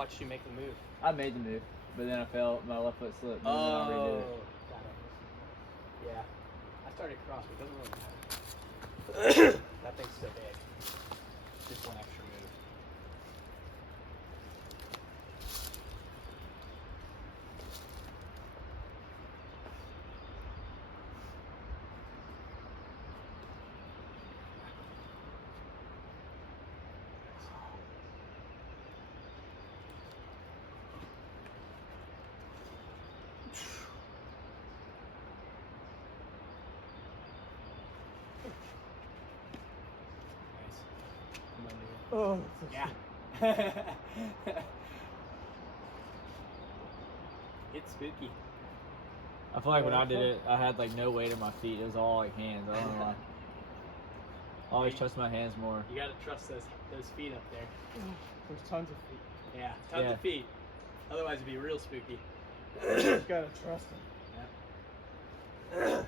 watched you make the move. I made the move, but then I fell. My left foot slipped. And then I redid it. Got it. Yeah. I started cross, but it doesn't really matter. That thing's still big. Just one extra move. Oh, yeah. It's spooky. I feel like when I did it, I had like no weight in my feet. It was all like hands. I don't know why. I always trust my hands more. You gotta trust those feet up there. There's tons of feet. Yeah, tons of feet. Otherwise, it'd be real spooky. You just gotta trust them. Yeah.